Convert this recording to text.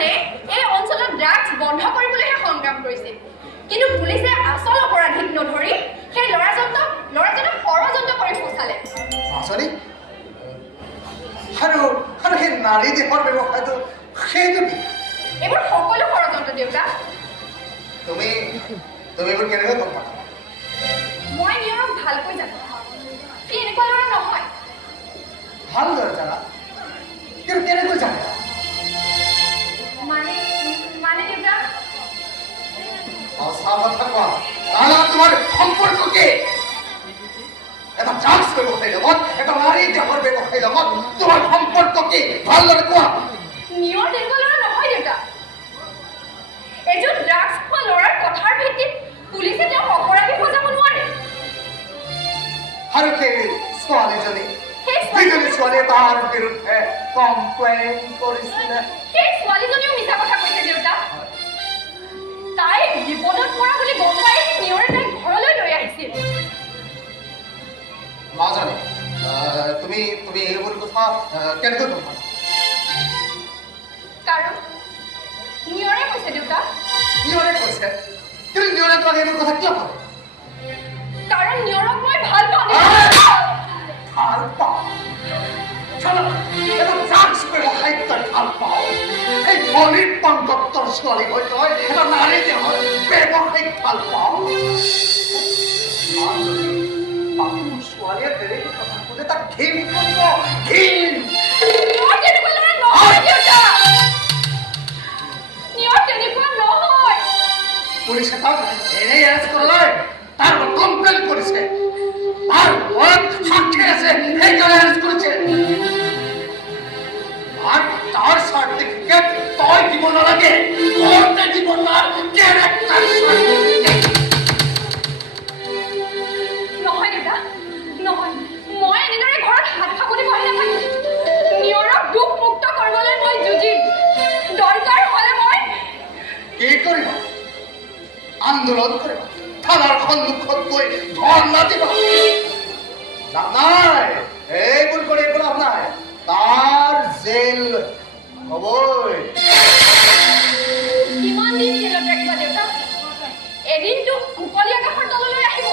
মানে এই অঞ্চলত ড্ৰাগছ বন্ধ কৰিবলৈহে সংগ্ৰাম কৰিছিল কিন্তু পুলিচে আচল অপৰাধীক নধৰি সেই ল'ৰাজনক ষড়যন্ত্ৰ কৰি ফচালে আচলি আৰু সেই নাৰী দেশৰ ব্যৱসায়টো সেইটো কি এইবোৰ সকলো ষড়যন্ত্ৰ দেউতা তুমি এইবোৰ কেনেকৈ গম পালা মই নিয়ৰক ভালকৈ জানো সি এনেকুৱা ল'ৰা নহয় ভালদৰে জানা কিন্তু কেনেকৈ জানে মানে দেউতা সঁচা কথা কোৱা তাহলে তোমাৰ সম্পৰ্ক কি এটা ড্ৰাগছ ব্যৱসায়ীৰ লগত এটা নাৰী দেহৰ ব্যৱসায়ীৰ লগত তোমাৰ সম্পৰ্ক কি ভালদৰে কোৱা নিয়ৰ তেনেকুৱা ল'ৰা নহয় দেউতা এজন ড্ৰাগছ খোৱা ল'ৰাৰ কথাৰ ভিত্তিত পুলিচে তেওঁক অপৰাধী সজাব নোৱাৰে আৰু সেই ছোৱালীজনী যিজনী ছোৱালীয়ে তাৰ বিৰুদ্ধে কমপ্লেইন কৰিছিলে সেই ছোৱালীজনীও মিছা কথা কৈছে দেউতা তাই বিপদত পৰা বুলি গম পাই নিয়ৰে তাইক ঘৰলৈ লৈ আহিছিল মাজনী তুমি এইবোৰ কথা কেনেকৈ গম পালা কাৰণ নিয়ৰে কৈছে দেউতা নিয়ৰে কৈছে তুমি নিয়ৰে তোমাক এইবোৰ কথা কিয় ক'লে কাৰণ নিয়ৰক মই ভাল পাওঁ ভাল পাওঁ চলো এটা ড্ৰাগছ ব্যৱসায়ীক তই ভাল পাওঁ এই ধনীৰ পঞ্চত্তৰ ছোৱালী হৈ তই এটা নাৰী দেহৰ ব্যৱসায়ীক ভাল পাওঁ ছোৱালীয়ে বেলেগ কথা ক'লে তাক ঘিণ কৰিব ঘিণ নিয়ৰ তেনেকুৱা ল'ৰা নহয় দেউতা নিয়ৰ তেনেকুৱা নহয় পুলিচে তাক এনেই এৰেষ্ট কৰা তাৰ কমপ্লেইন কৰিছে তাৰ ঘৰত সাক্ষী আছে সেইকাৰণে এৰেষ্ট কৰিছে আৰ তাৰ সাৰ্টিফিকেট তই দিব নালাগে কোৰ্টে দিব না ক্যাৰেক্টাৰ সাৰ্টিফিকেট নহয় দেউতা নহয় মই এনেদৰে ঘৰত হাত খাবলৈ বহি নাথাকিম নিয়ৰক দুখ মুক্ত কৰিবলৈ মই যুঁজিম দৰকাৰ হ'লে মই কি কৰিবা আন্দোলন কৰিবা থানাৰ সন্মুখত গৈ ধৰ্ণা দিবা নাই এইবোৰ কৰি একো লাভ নাই তাৰ জেল হ'বই কিমান দিন জেলত ৰাখিবা দেউতা এদিনটো মুকলি আকাশৰ তললৈ আহিব